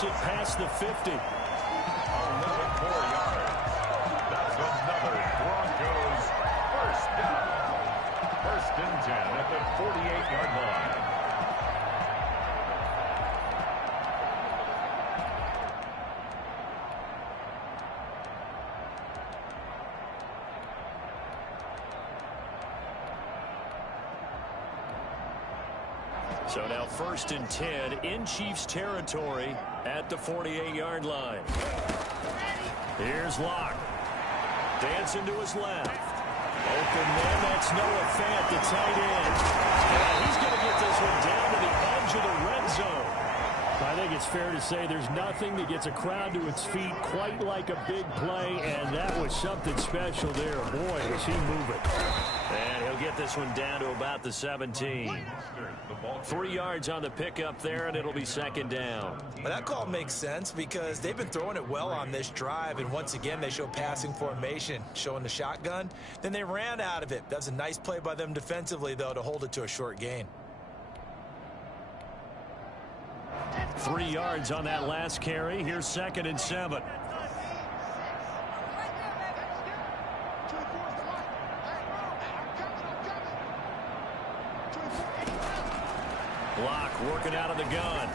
gets it past the 50. 11 more yards. That's another Broncos first down. First and 10 at the 48-yard line. So now first and 10 in Chiefs territory at the 48-yard line. Here's Locke. Dancing to his left. Open man, that's Noah Fant, the tight end. And he's going to get this one down to the edge of the red zone. I think it's fair to say there's nothing that gets a crowd to its feet quite like a big play, and that was something special there. Boy, is he moving. And he'll get this one down to about the 17. 3 yards on the pickup there, and it'll be second down. Well, that call makes sense because they've been throwing it well on this drive, and once again they show passing formation, showing the shotgun. Then they ran out of it. That was a nice play by them defensively, though, to hold it to a short gain. 3 yards on that last carry. Here's second and 7. Locke working out of the gun.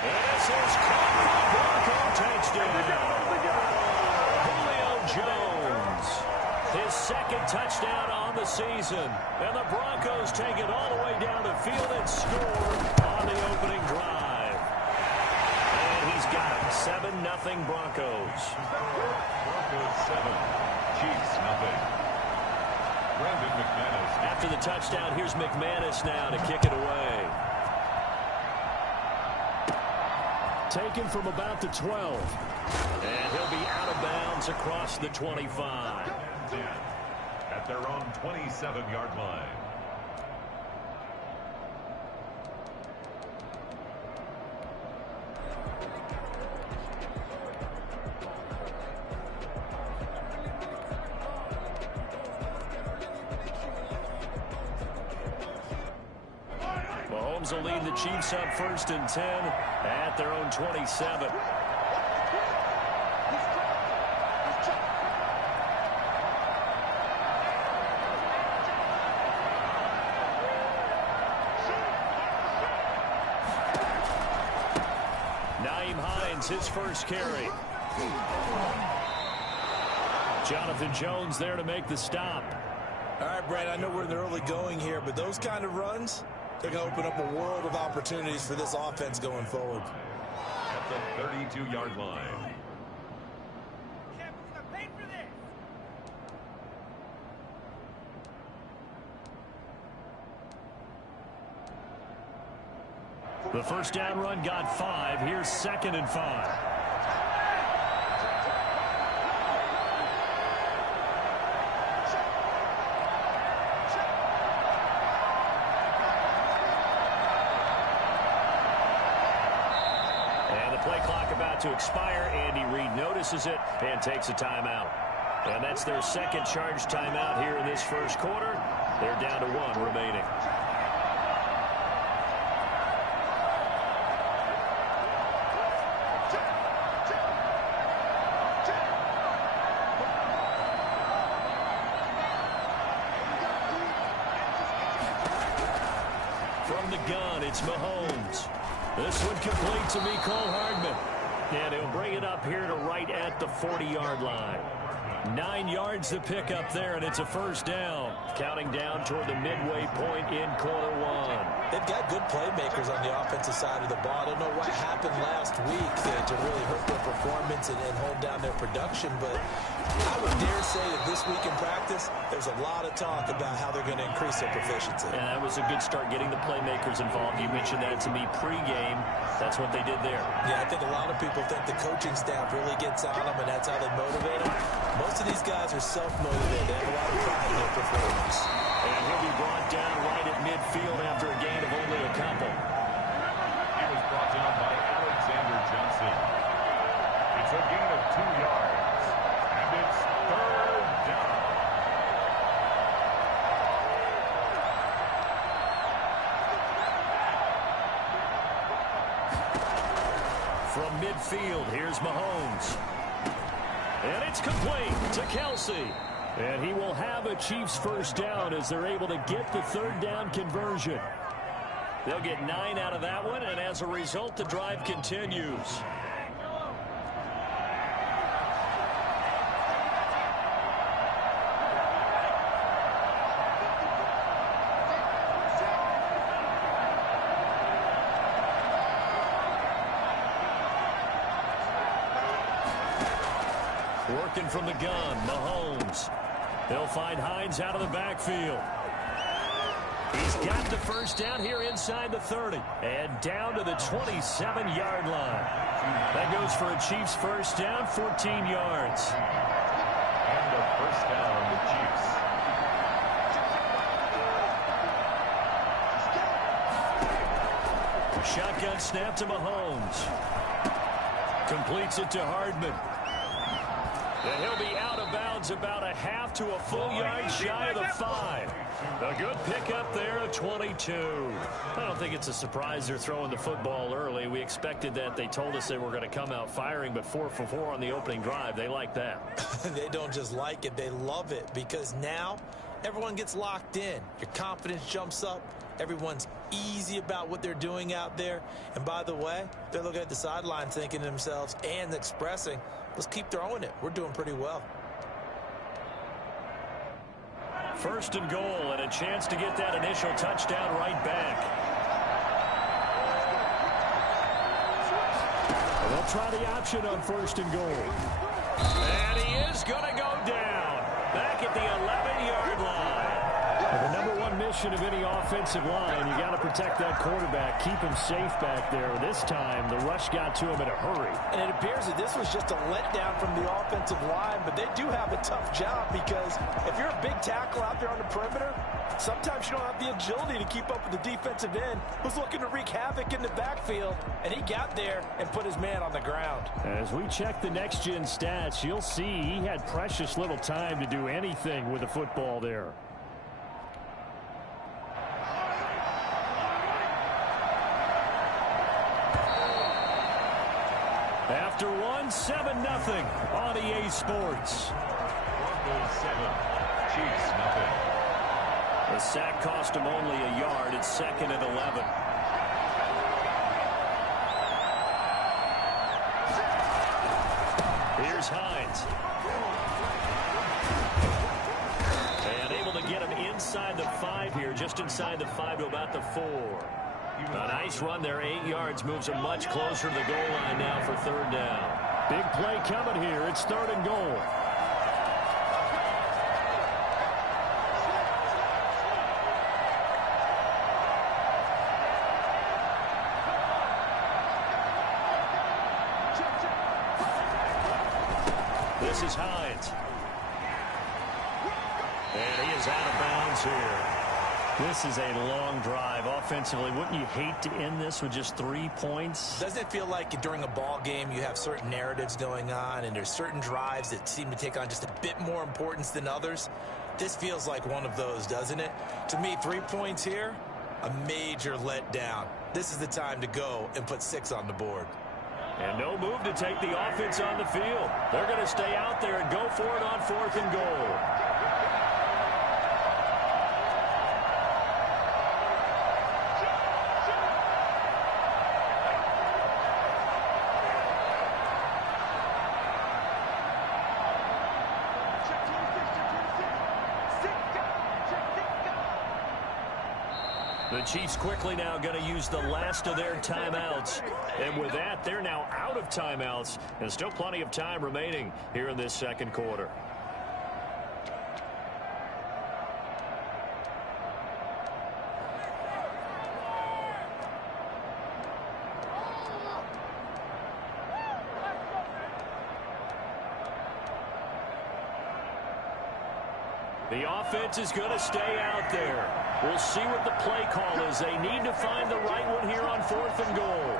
And this is caught for the Bronco touchdown. Julio Jones. His second touchdown on the season. And the Broncos take it all the way down the field and score on the opening drive. And he's got it. 7-0 Broncos. Broncos 7. Chiefs nothing. After the touchdown, here's McManus now to kick it away. Taken from about the 12. And he'll be out of bounds across the 25. At their own 27-yard line. Mahomes will lead the Chiefs up first and 10 at their own 27. Nyheim Hines, his first carry. Jonathan Jones there to make the stop. All right, Brad, I know we're in the early going here, but those kind of runs, they're going to open up a world of opportunities for this offense going forward. At the 32-yard line. The first down run got 5. Here's second and 5. Play clock about to expire. Andy Reid notices it and takes a timeout. And that's their second charge timeout here in this first quarter. They're down to 1 remaining. From the gun, it's Mahomes. This one complete to Mecole Hardman. And he'll bring it up here to right at the 40-yard line. 9 yards to pick up there, and it's a first down. Counting down toward the midway point in quarter 1. They've got good playmakers on the offensive side of the ball. I don't know what happened last week to really hurt their performance and hold down their production, but I would dare say that this week in practice, there's a lot of talk about how they're going to increase their proficiency. And that was a good start getting the playmakers involved. You mentioned that to me pregame. That's what they did there. Yeah, I think a lot of people think the coaching staff really gets on them, and that's how they motivate them. Most of these guys are self-motivated. They have a lot of pride in their performance. And he'll be brought down right at midfield after a gain of only a couple. He was brought down by Alexander Johnson. It's a gain of 2 yards. And it's third down. From midfield, here's Mahomes. And it's complete to Kelsey. And he will have a Chiefs first down as they're able to get the third down conversion. They'll get 9 out of that one, and as a result, the drive continues. Working from the gun, Mahomes. They'll find Hines out of the backfield. He's got the first down here inside the 30. And down to the 27-yard line. That goes for a Chiefs first down, 14 yards. And a first down, the Chiefs. Shotgun snap to Mahomes. Completes it to Hardman. And he'll be out of bounds about a half to a full yard shy of the 5. A good pickup there of 22. I don't think it's a surprise they're throwing the football early. We expected that. They told us they were going to come out firing, but 4 for 4 on the opening drive. They like that. They don't just like it. They love it because now everyone gets locked in. Your confidence jumps up. Everyone's easy about what they're doing out there. And by the way, they're looking at the sideline thinking to themselves and expressing, let's keep throwing it. We're doing pretty well. First and goal, and a chance to get that initial touchdown right back. And they'll try the option on first and goal. And he is going to go down. Back at the 11-yard line. Well, the number one mission of any offensive line, you got to protect that quarterback, keep him safe back there. This time, the rush got to him in a hurry. And it appears that this was just a letdown from the offensive line, but they do have a tough job because if you're a big tackle out there on the perimeter, sometimes you don't have the agility to keep up with the defensive end who's looking to wreak havoc in the backfield, and he got there and put his man on the ground. As we check the next-gen stats, you'll see he had precious little time to do anything with the football there. After 7-0 on EA Sports. Broncos 7, Chiefs nothing. The sack cost him only a yard. It's 2nd and 11. Here's Hines. And able to get him inside the 5 here, just inside the 5 to about the 4. A nice run there, 8 yards, moves him much closer to the goal line now for third down. Big play coming here. It's 3rd and goal. This is Hines. And he is out of bounds here. This is a long drive offensively. Wouldn't you hate to end this with just 3 points? Doesn't it feel like during a ball game you have certain narratives going on and there's certain drives that seem to take on just a bit more importance than others? This feels like one of those, doesn't it? To me, 3 points here, a major letdown. This is the time to go and put 6 on the board. And no move to take the offense on the field. They're going to stay out there and go for it on 4th and goal. The Chiefs quickly now going to use the last of their timeouts. And with that, they're now out of timeouts. And still plenty of time remaining here in this second quarter. The offense is going to stay out there. We'll see what the play call is. They need to find the right one here on 4th and goal.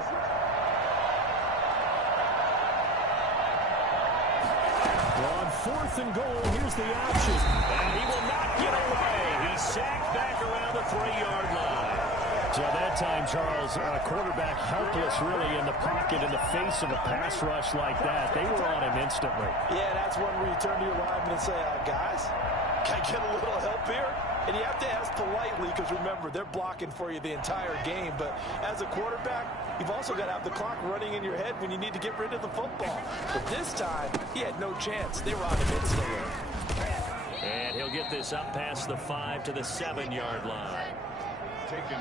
On 4th and goal, here's the option. And he will not get away. He's sacked back around the 3-yard line. So at that time, Charles, a quarterback helpless really in the pocket in the face of a pass rush like that. They were on him instantly. Yeah, that's one where you turn to your lineman and say, guys, can I get a little help here? And you have to ask politely because, remember, they're blocking for you the entire game. But as a quarterback, you've also got to have the clock running in your head when you need to get rid of the football. But this time, he had no chance. They were on him instantly. And he'll get this up past the 5 to the 7-yard line.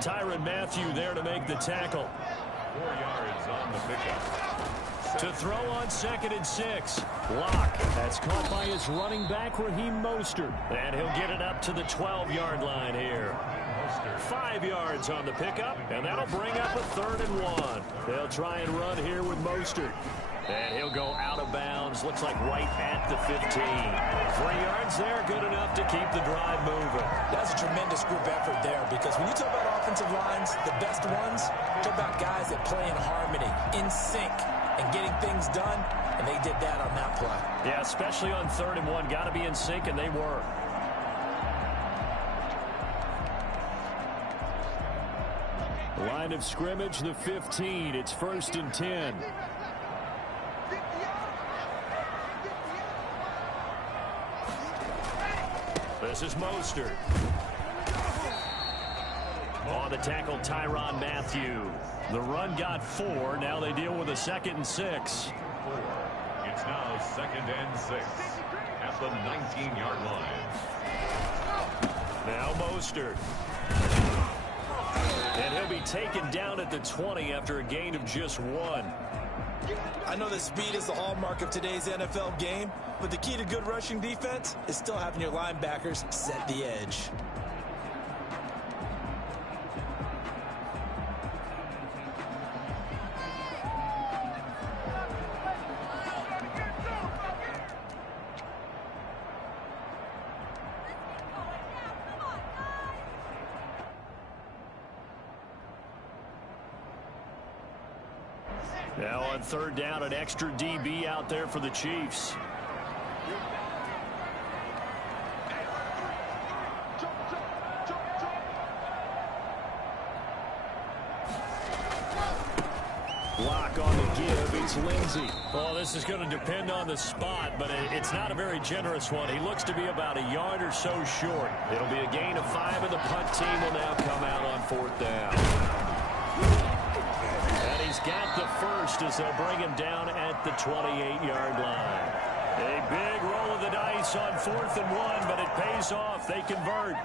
Tyrann Mathieu there to make the tackle. 4 yards on the pickup. To throw on 2nd and 6. Locke. That's caught by his running back, Raheem Mostert. And he'll get it up to the 12-yard line here. 5 yards on the pickup, and that'll bring up a 3rd and 1. They'll try and run here with Mostert. And he'll go out of bounds, looks like right at the 15. 3 yards there, good enough to keep the drive moving. That's a tremendous group effort there because when you talk about offensive lines, the best ones, talk about guys that play in harmony, in sync, and getting things done, and they did that on that play. Yeah, especially on 3rd and 1. Got to be in sync, and they were. Line of scrimmage, the 15. It's 1st and 10. This is Mostert. On the tackle, Tyrann Mathieu. The run got 4. Now they deal with a 2nd and 6. 4. It's now 2nd and 6 at the 19-yard line. Now Mostert. And he'll be taken down at the 20 after a gain of just 1. I know that speed is the hallmark of today's NFL game, but the key to good rushing defense is still having your linebackers set the edge. Now on 3rd down, an extra DB out there for the Chiefs. Block on the give. It's Lindsey. Well, this is going to depend on the spot, but it's not a very generous one. He looks to be about a yard or so short. It'll be a gain of 5, and the punt team will now come out on 4th down. And he's got the first as they'll bring him down at the 28-yard line. A big roll of the dice on 4th and 1, but it pays off. They convert.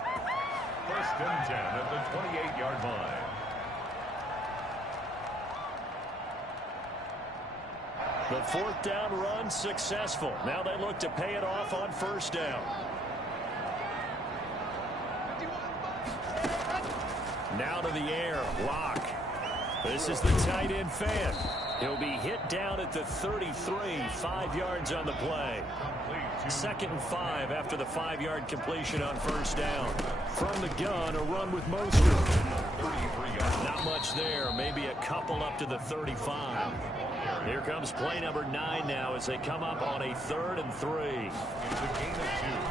1st and 10 at the 28-yard line. The 4th down run successful. Now they look to pay it off on 1st down. Now to the air. Locke. This is the tight end fan. He'll be hit down at the 33, 5 yards on the play. 2nd and 5 after the 5-yard completion on 1st down. From the gun, a run with Mostert. Not much there, maybe a couple up to the 35. Here comes play number 9 now as they come up on a 3rd and 3.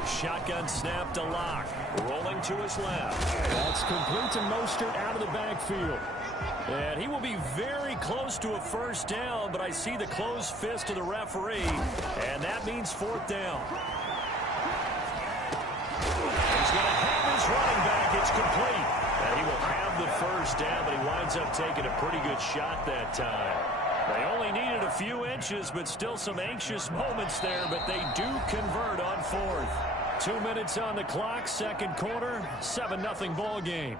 Shotgun snap to Locke. Rolling to his left. That's complete to Mostert out of the backfield. And he will be very close to a 1st down, but I see the closed fist of the referee, and that means 4th down. He's going to have his running back. It's complete. And he will have the 1st down, but he winds up taking a pretty good shot that time. They only needed a few inches, but still some anxious moments there, but they do convert on 4th. 2 minutes on the clock, 2nd quarter, 7-0 ball game.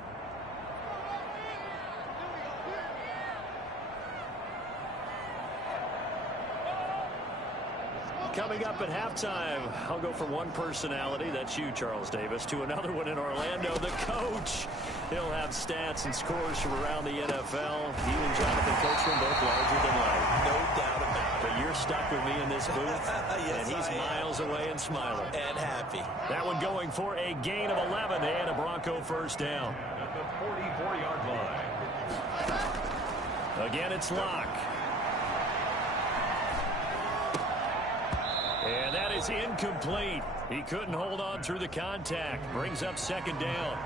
Coming up at halftime, I'll go from one personality, that's you, Charles Davis, to another one in Orlando, the coach. He'll have stats and scores from around the NFL. He and Jonathan Coachman both larger than life. No doubt about it. But you're stuck with me in this booth, yes, and he's miles away and smiling. And happy. That one going for a gain of 11 and a Bronco 1st down. At the 44-yard line. Again, it's Locke. And that is incomplete. He couldn't hold on through the contact. Brings up second down.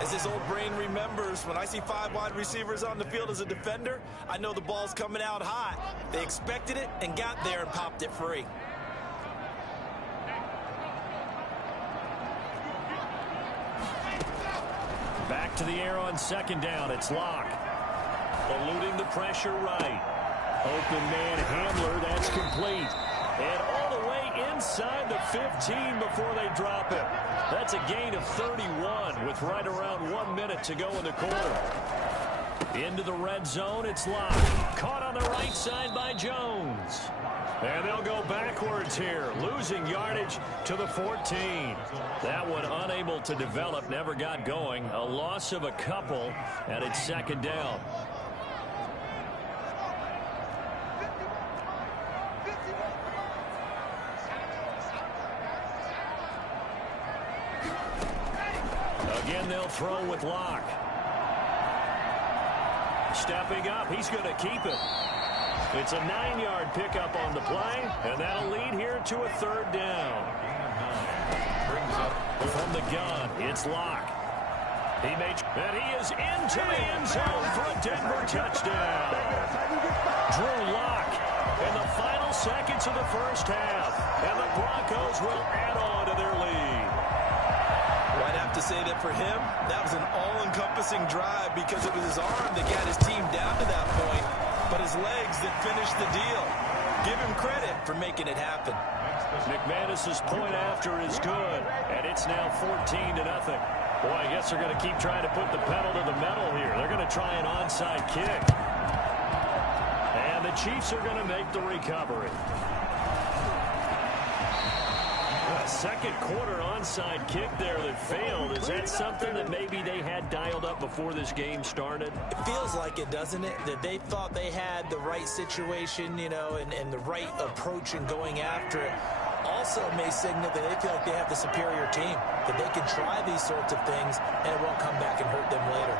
As his old brain remembers, when I see 5 wide receivers on the field as a defender, I know the ball's coming out hot. They expected it and got there and popped it free. Back to the air on second down. It's Locke. Eluding the pressure right. Open man Hamler. That's complete. And all the way inside the 15 before they drop it. That's a gain of 31 with right around 1 minute to go in the quarter. Into the red zone, it's Locke. Caught on the right side by Jones. And they'll go backwards here, losing yardage to the 14. That one unable to develop, never got going. A loss of a couple, and it's second down. Again, they'll throw with Locke. Stepping up, he's going to keep it. It's a 9-yard pickup on the play, and that'll lead here to a third down. Brings up from the gun, it's Locke. And he is into the end zone for a Denver touchdown. Drew Locke in the final seconds of the first half, and the Broncos will add on to their lead. Well, I'd have to say that for him, that was an all-encompassing drive because it was his arm that got his team down to that point, but his legs that finished the deal. Give him credit for making it happen. McManus's point after is good, and it's now 14-0. Boy, I guess they're going to keep trying to put the pedal to the metal here. They're going to try an onside kick. And the Chiefs are going to make the recovery. A second quarter onside kick there that failed. Is that something that maybe they had dialed up before this game started? It feels like it, doesn't it? That they thought they had the right situation, you know, and the right approach in going after it. Also may signal that they feel like they have the superior team, that they can try these sorts of things and it won't come back and hurt them later.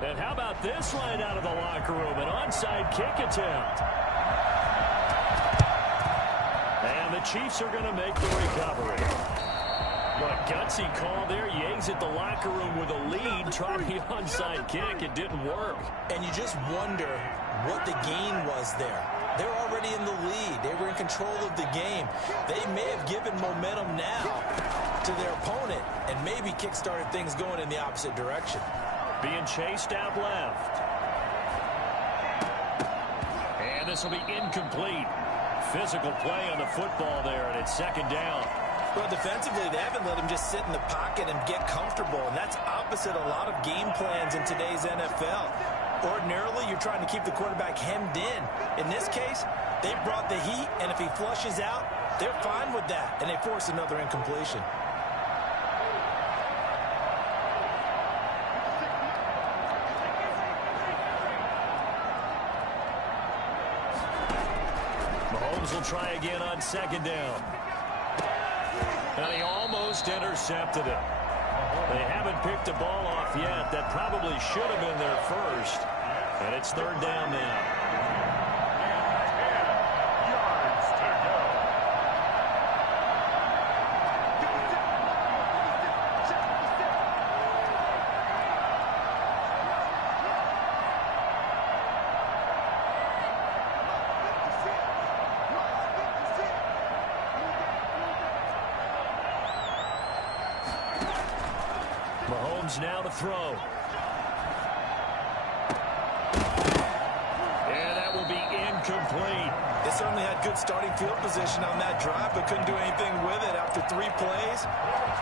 And how about this line out of the locker room? An onside kick attempt. And the Chiefs are going to make the recovery. What a gutsy call there. Yates at the locker room with a lead. Tried the onside kick. It didn't work. And you just wonder what the gain was there. They're already in the lead. They were in control of the game. They may have given momentum now to their opponent and maybe kick-started things going in the opposite direction. Being chased out left. And this will be incomplete. Physical play on the football there, and it's second down. Well, defensively, they haven't let him just sit in the pocket and get comfortable, and that's opposite a lot of game plans in today's NFL. Ordinarily, you're trying to keep the quarterback hemmed in. In this case, they brought the heat, and if he flushes out, they're fine with that, and they force another incompletion. Mahomes will try again on second down. And he almost intercepted it. They haven't picked the ball off yet. That probably should have been their first. And it's third down now. yards to go. Mahomes now to throw. And that will be incomplete. They certainly had good starting field position on that drive, but couldn't do anything with it after 3 plays.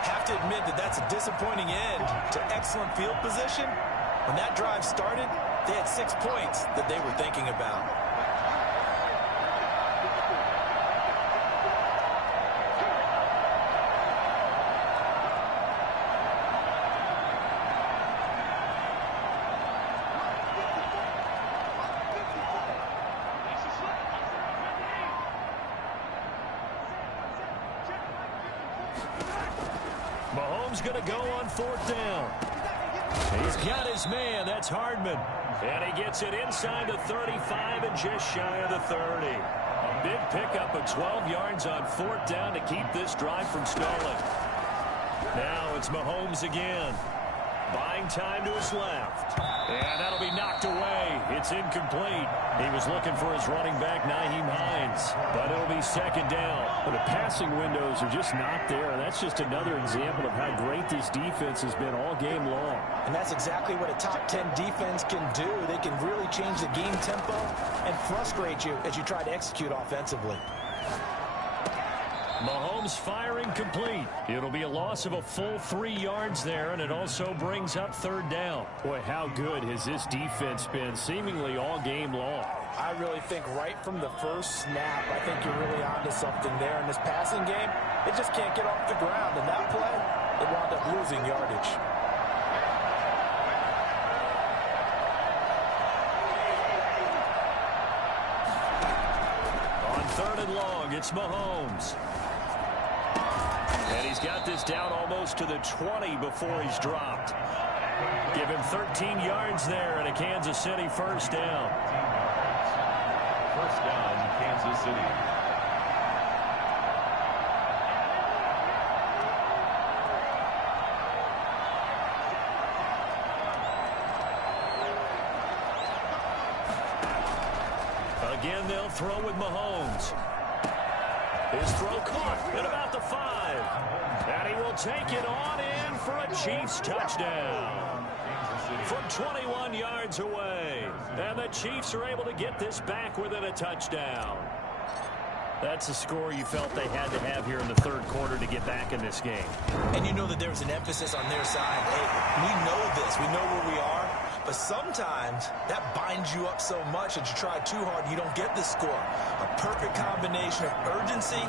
Have to admit that that's a disappointing end to excellent field position. When that drive started, they had 6 points that they were thinking about. Mahomes going to go on fourth down. He's got his man. That's Hardman. And he gets it inside the 35 and just shy of the 30. A big pickup of 12 yards on fourth down to keep this drive from stalling. Now it's Mahomes again. Buying time to his left. And that'll be knocked away. It's incomplete. He was looking for his running back, Nyheim Hines. But it'll be second down. Well, the passing windows are just not there. And that's just another example of how great this defense has been all game long. And that's exactly what a top 10 defense can do. They can really change the game tempo and frustrate you as you try to execute offensively. Mahomes firing complete. It'll be a loss of a full 3 yards there, and it also brings up third down. Boy, how good has this defense been seemingly all game long? I really think right from the first snap, I think you're really onto something there. In this passing game, it just can't get off the ground. And that play, they wound up losing yardage. On third and long, it's Mahomes. And he's got this down almost to the 20 before he's dropped. Give him 13 yards there and a Kansas City first down. First down, Kansas City. Again, they'll throw with Mahomes. His throw caught at about the 5. And he will take it on in for a Chiefs touchdown. From 21 yards away. And the Chiefs are able to get this back within a touchdown. That's a score you felt they had to have here in the third quarter to get back in this game. And you know that there was an emphasis on their side. Hey, we know this. We know where we are. But sometimes that binds you up so much that you try too hard and you don't get the score. A perfect combination of urgency,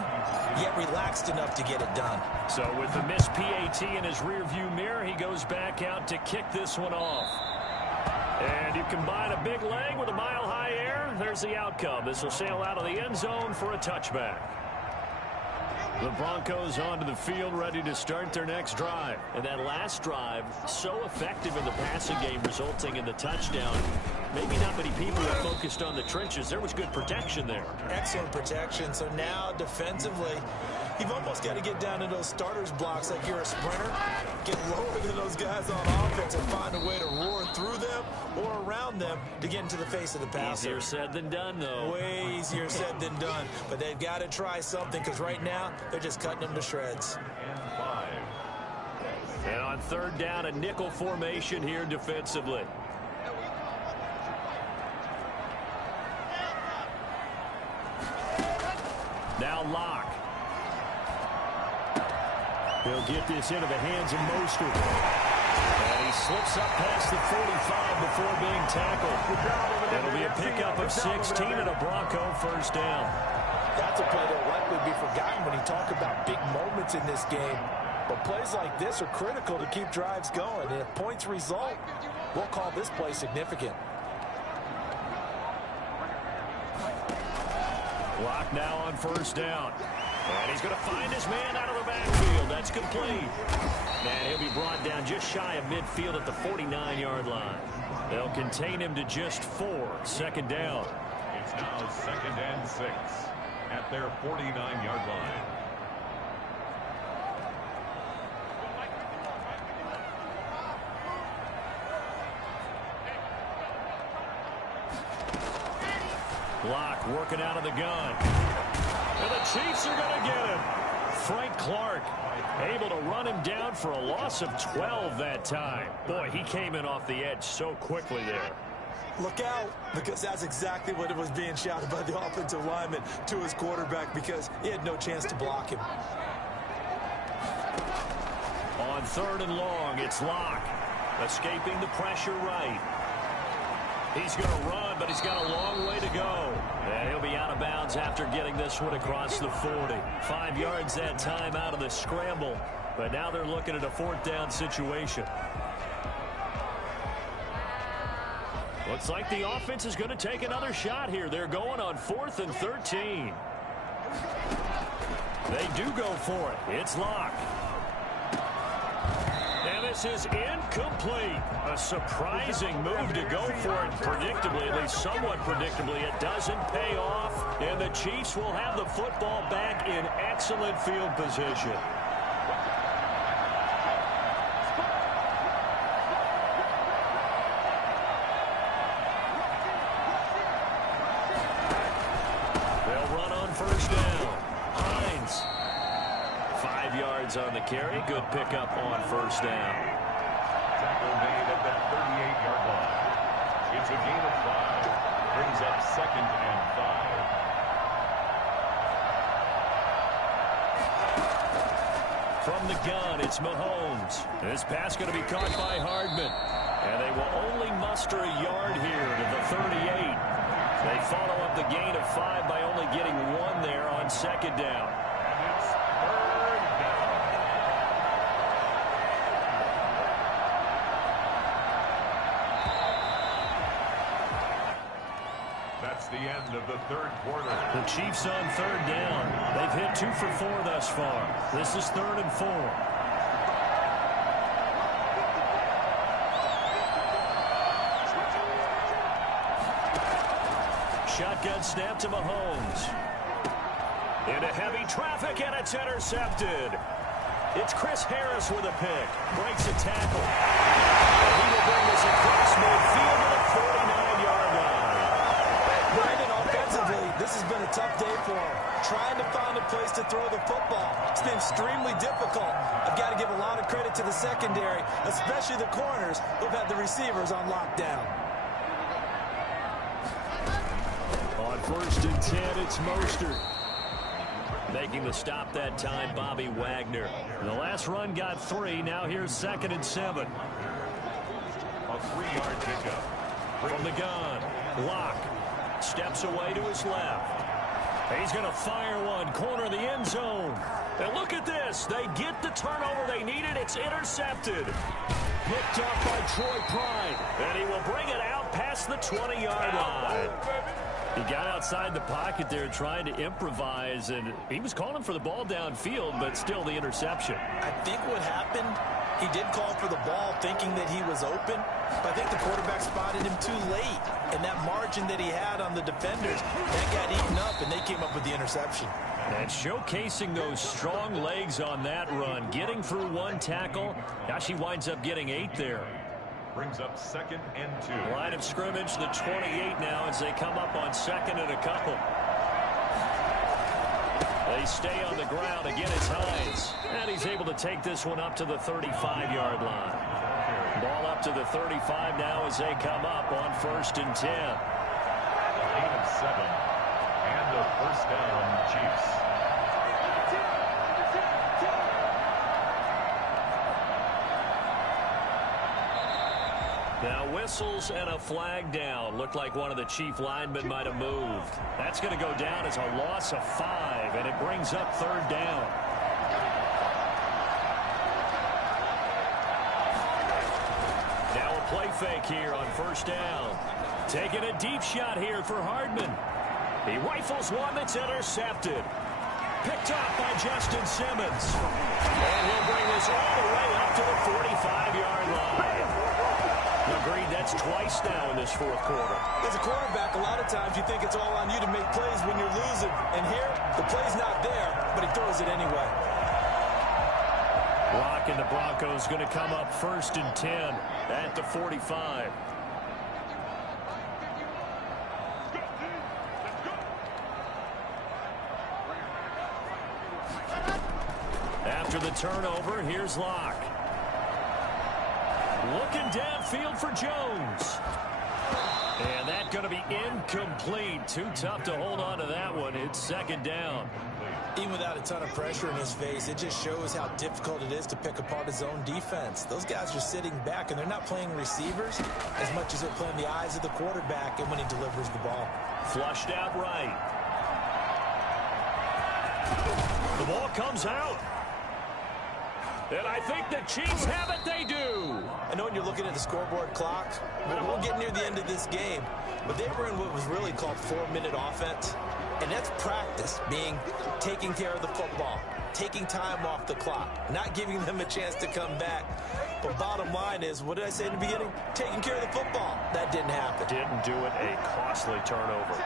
yet relaxed enough to get it done. So with the missed PAT in his rearview mirror, he goes back out to kick this one off. And you combine a big leg with a mile-high air, there's the outcome. This will sail out of the end zone for a touchback. The Broncos onto the field, ready to start their next drive. And that last drive, so effective in the passing game, resulting in the touchdown. Maybe not many people are focused on the trenches. There was good protection there. Excellent protection. So now, defensively, you've almost got to get down to those starters blocks like you're a sprinter. Get lower than those guys on offense and find a way to roar through them or around them to get into the face of the passer. Easier said than done, though. Way easier said than done. But they've got to try something because right now they're just cutting them to shreds. And on third down, a nickel formation here defensively. Now Locke. He'll get this into the hands of Mostert. And he slips up past the 45 before being tackled. It'll be a pickup of 16 and a Bronco first down. That's a play that'll likely be forgotten when you talk about big moments in this game. But plays like this are critical to keep drives going. And if points result, we'll call this play significant. Locke now on first down. And he's going to find his man out of the backfield. That's complete. And he'll be brought down just shy of midfield at the 49-yard line. They'll contain him to just 4. Second down. It's now second and 6 at their 49-yard line. Locke working out of the gun. And the Chiefs are going to get him. Frank Clark able to run him down for a loss of 12 that time. Boy, he came in off the edge so quickly there. Look out, because that's exactly what it was being shouted by the offensive lineman to his quarterback because he had no chance to block him. On third and long, it's Locke. Escaping the pressure right. He's going to run, but he's got a long way to go. And he'll be out of bounds after getting this one across the 40. 5 yards that time out of the scramble. But now they're looking at a fourth down situation. Looks like the offense is going to take another shot here. They're going on 4th and 13. They do go for it. It's Locke. this is incomplete. A surprising move to go for it predictably, at least somewhat predictably. It doesn't pay off, and the Chiefs will have the football back in excellent field position. They'll run on first down. Hines. 5 yards on the carry. Good pickup on first down. Tackle made at that 38-yard line. It's a gain of 5. Brings up 2nd and 5. From the gun, it's Mahomes. This pass going to be caught by Hardman. And they will only muster a yard here to the 38. They follow up the gain of 5 by only getting 1 there on second down. And it's 3rd down. That's the end of the 3rd quarter. The Chiefs on 3rd down. They've hit 2 for 4 thus far. This is 3rd and 4. Shotgun snap to Mahomes. Into heavy traffic, and it's intercepted. It's Chris Harris with a pick. Breaks a tackle. And he will bring this across midfield to the 49-yard line. Brandon, offensively, this has been a tough day for him. Trying to find a place to throw the football. It's been extremely difficult. I've got to give a lot of credit to the secondary, especially the corners who've had the receivers on lockdown. On 1st and 10, it's Mostert. Making the stop that time, Bobby Wagner. The last run got 3. Now here's 2nd and 7. A 3-yard pickup. From the gun, Locke steps away to his left. He's going to fire one, corner of the end zone. And look at this. They get the turnover they needed. It's intercepted. Picked up by Troy Pride. And he will bring it out past the 20-yard line. He got outside the pocket there trying to improvise, and he was calling for the ball downfield, but still the interception. I think what happened, he did call for the ball thinking that he was open, but I think the quarterback spotted him too late. And that margin that he had on the defenders, that got eaten up, and they came up with the interception. And showcasing those strong legs on that run, getting through 1 tackle. Now she winds up getting 8 there. Brings up 2nd and 2. Line of scrimmage, the 28 now as they come up on 2nd and a couple. They stay on the ground. Again, it's Hines. And he's able to take this one up to the 35-yard line. Ball up to the 35 now as they come up on 1st and 10. Gain of 7. And a 1st down, Chiefs. Now whistles and a flag down. Looked like one of the Chief linemen might have moved. That's going to go down as a loss of 5, and it brings up 3rd down. Now a play fake here on 1st down. Taking a deep shot here for Hardman. He rifles one that's intercepted. Picked up by Justin Simmons. And he'll bring this all the way up to the 45-yard line. Agreed, that's twice now in this 4th quarter. As a quarterback, a lot of times you think it's all on you to make plays when you're losing. And here, the play's not there, but he throws it anyway. Rock and the Broncos going to come up 1st and 10 at the 45. After the turnover, here's Locke. Looking downfield for Jones. And that's going to be incomplete. Too tough to hold on to that one. It's 2nd down. Even without a ton of pressure in his face, it just shows how difficult it is to pick apart his own defense. Those guys are sitting back, and they're not playing receivers as much as they're playing the eyes of the quarterback and when he delivers the ball. Flushed out right. The ball comes out. And I think the Chiefs have it. They do. I know when you're looking at the scoreboard clock, we'll get near the end of this game, but they were in what was really called 4-minute offense. And that's practice, being taking care of the football, taking time off the clock, not giving them a chance to come back. But bottom line is, what did I say in the beginning? Taking care of the football. That didn't happen. Didn't do it. A costly turnover.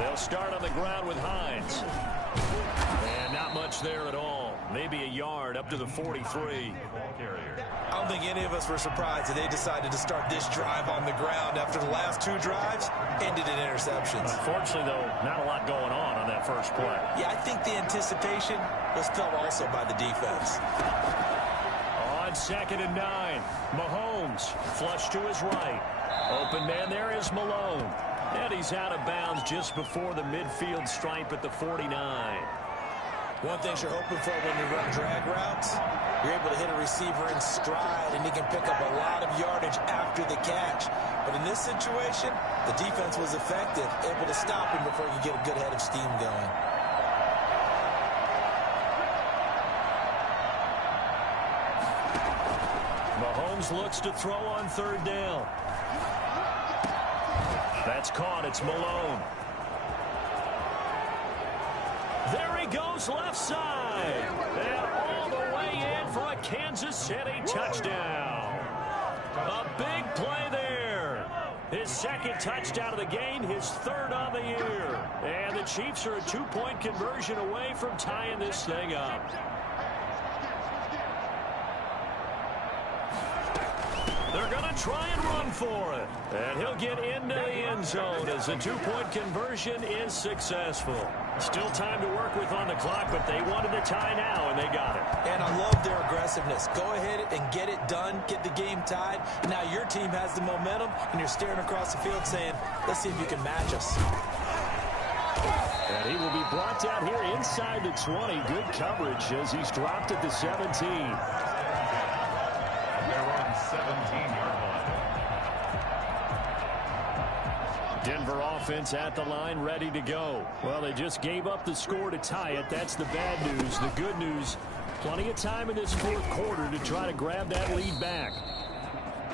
They'll start on the ground with Hines. And not much there at all. Maybe a yard up to the 43. I don't think any of us were surprised that they decided to start this drive on the ground after the last two drives ended in interceptions. Unfortunately, though, not a lot going on that first play. Yeah, I think the anticipation was felt also by the defense. On 2nd and 9, Mahomes flush to his right. Open man there is Malone. And he's out of bounds just before the midfield stripe at the 49. One thing you're hoping for when you run drag routes, you're able to hit a receiver in stride, and he can pick up a lot of yardage after the catch. But in this situation, the defense was effective, able to stop him before he could get a good head of steam going. Mahomes looks to throw on 3rd down. That's caught. It's Malone. There he goes left side. And all the way in for a Kansas City touchdown. A big play there. His 2nd touchdown of the game, his 3rd on the year. And the Chiefs are a 2-point conversion away from tying this thing up. They're going to try and run for it. And he'll get into the end zone as the 2-point conversion is successful. Still time to work with on the clock, but they wanted the tie now, and they got it. And I love their aggressiveness. Go ahead and get it done, get the game tied. Now your team has the momentum, and you're staring across the field saying, let's see if you can match us. And he will be brought down here inside the 20. Good coverage as he's dropped at the 17. They're on 17-yard line. Denver offense at the line, ready to go. Well, they just gave up the score to tie it. That's the bad news. The good news, plenty of time in this 4th quarter to try to grab that lead back.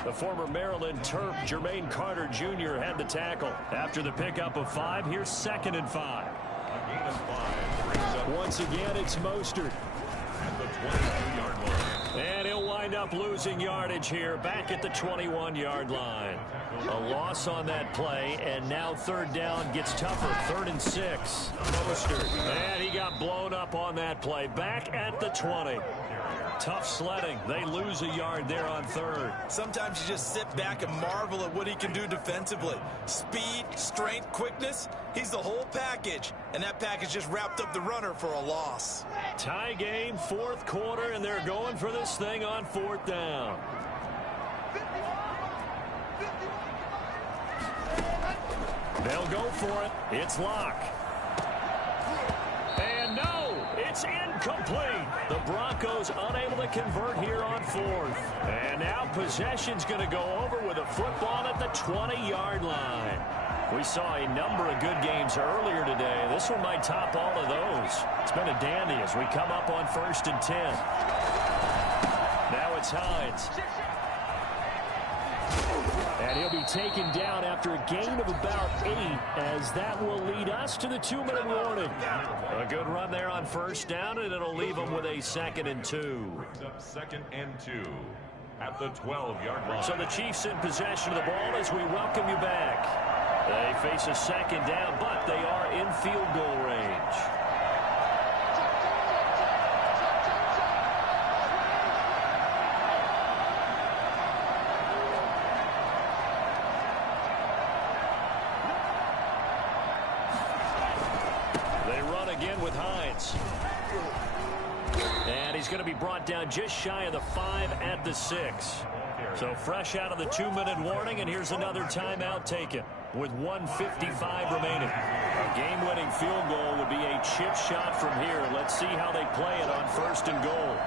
The former Maryland Terp, Jermaine Carter Jr. had the tackle. After the pickup of 5, here's 2nd and 5. A gain of 5 brings up Once again, it's Mostert. at the 22-yard line. And he'll wind up losing yardage here back at the 21-yard line. A loss on that play, and now 3rd down gets tougher. 3rd and 6. Mostert. And he got blown up on that play. Back at the 20. Tough sledding. They lose a yard there on 3rd. Sometimes you just sit back and marvel at what he can do defensively. Speed, strength, quickness, he's the whole package. And that package just wrapped up the runner for a loss. Tie game, 4th quarter, and they're going for this thing on 4th down. They'll go for it. It's Locke. And no, it's incomplete. The Broncos unable to convert here on 4th. And now possession's going to go over with a football at the 20-yard line. We saw a number of good games earlier today. This one might top all of those. It's been a dandy as we come up on 1st and 10. Now it's Hines. And he'll be taken down after a gain of about 8, as that will lead us to the 2-minute warning. A good run there on 1st down, and it'll leave them with a 2nd and 2. Brings up 2nd and 2 at the 12-yard line. So the Chiefs in possession of the ball as we welcome you back. They face a 2nd down, but they are in field goal range. They run again with Hines. And he's going to be brought down just shy of the 5 at the 6. So fresh out of the 2-minute warning, and here's another timeout taken with 1:55 remaining. A game-winning field goal would be a chip shot from here. Let's see how they play it on 1st and goal.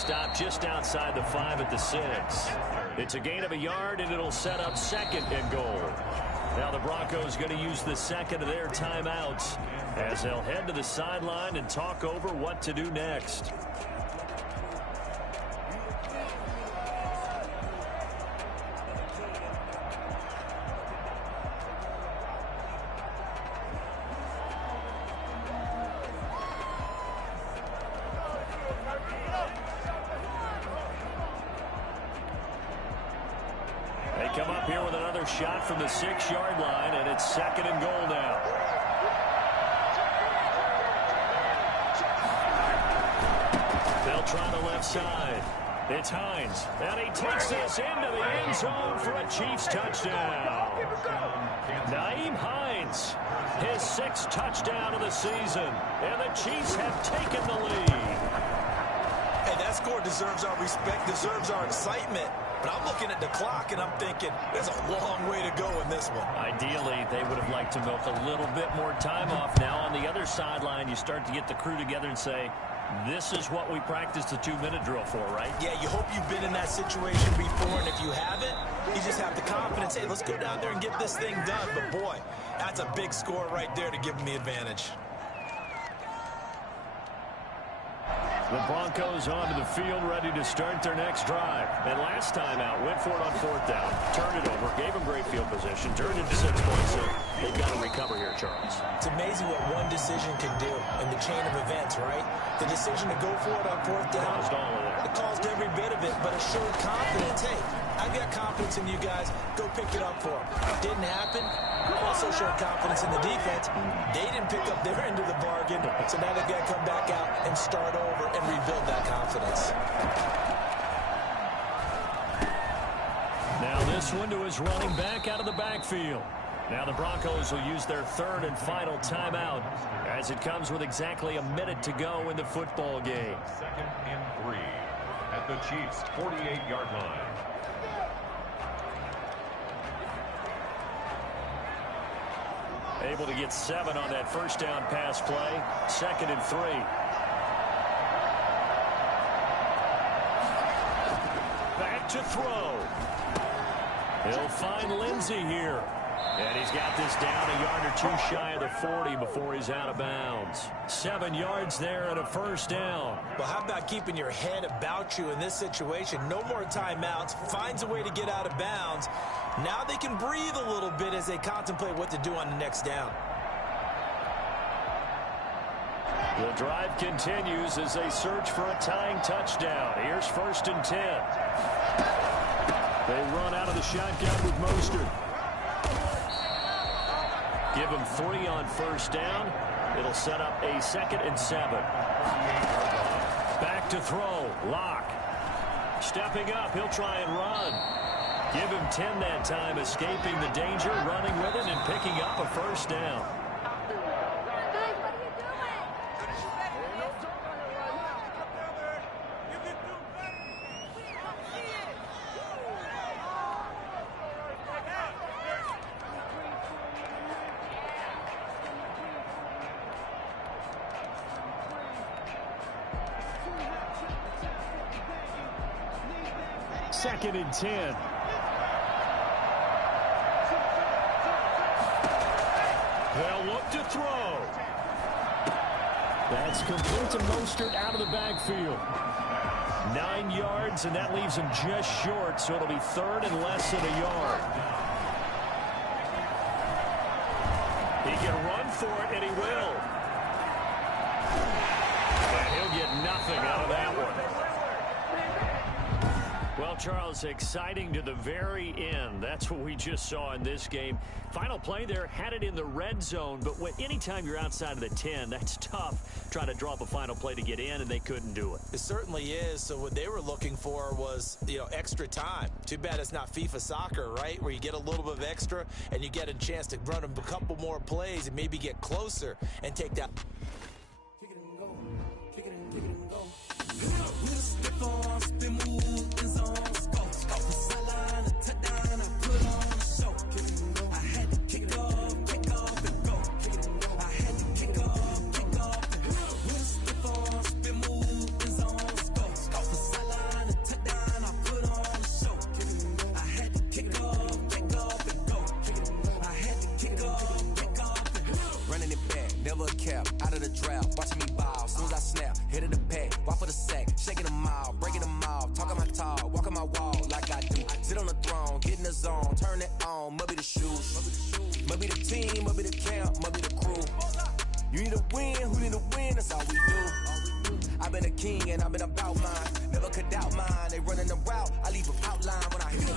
stop just outside the 5 at the 6. It's a gain of a yard, and it'll set up 2nd and goal. Now the Broncos going to use the 2nd of their timeouts as they'll head to the sideline and talk over what to do next. Come up here with another shot from the 6-yard line, and it's 2nd and goal now. They'll try the left side. It's Hines, and he takes this into the end zone for a Chiefs touchdown. Nyheim Hines, his 6th touchdown of the season, and the Chiefs have taken the lead. Hey, that score deserves our respect, deserves our excitement. But I'm looking at the clock, and I'm thinking there's a long way to go in this one. Ideally, they would have liked to milk a little bit more time off. Now, on the other sideline, you start to get the crew together and say, this is what we practiced the 2-minute drill for, right? Yeah, you hope you've been in that situation before, and if you haven't, you just have the confidence, hey, let's go down there and get this thing done. But, boy, that's a big score right there to give them the advantage. The Broncos onto the field, ready to start their next drive. And last time out, went for it on 4th down, turned it over, gave them great field position, turned it to 6 points. So they've got to recover here, Charles. It's amazing what one decision can do in the chain of events, right? The decision to go for it on 4th down, Caused all of it. It caused every bit of it, but it showed confidence. Hey, I've got confidence in you guys. Go pick it up for them. Didn't happen. Also showed confidence in the defense. They didn't pick up their end of the bargain, so now they've got to come back out and start over and rebuild that confidence. Now this one to his running back out of the backfield. Now the Broncos will use their 3rd and final timeout as it comes with exactly a minute to go in the football game. 2nd and 3 at the Chiefs' 48-yard line. Able to get 7 on that 1st down pass play. 2nd and 3. Back to throw. He'll find Lindsey here. And he's got this down a yard or 2 shy of the 40 before he's out of bounds. 7 yards there and a 1st down. Well, how about keeping your head about you in this situation? No more timeouts. Finds a way to get out of bounds. Now they can breathe a little bit as they contemplate what to do on the next down. The drive continues as they search for a tying touchdown. Here's 1st and 10. They run out of the shotgun with Mostert. Give him 3 on 1st down. It'll set up a 2nd and 7. Back to throw. Locke. Stepping up. He'll try and run. Give him 10 that time, escaping the danger, running with it, and picking up a 1st down. Second and 10. They'll look to throw. That's complete to Mostert out of the backfield. 9 yards, and that leaves him just short, so it'll be 3rd and less than a yard. He can run for it, and he will. And he'll get nothing out of that one. Well, Charles, exciting to the very end. That's what we just saw in this game. Final play there, had it in the red zone, but anytime you're outside of the 10, that's tough trying to draw up a final play to get in, and they couldn't do it. It certainly is. So what they were looking for was, extra time. Too bad it's not FIFA soccer, right, where you get a little bit of extra and you get a chance to run a couple more plays and maybe get closer and take that. Kick it and go. Kick it and go. out of the draft, watching me ball. Soon as I snap, hit of the pack, walk for the sack, shaking them all, breaking them all, talking my talk, walking my wall like I do. Sit on the throne, get in the zone, turn it on, must be the shoes, must be the team, must be the camp, must be the crew. You need a win, who need a win, that's all we do. I've been a king and I've been about mine, never could doubt mine. They running the route, I leave them outline when I hit them.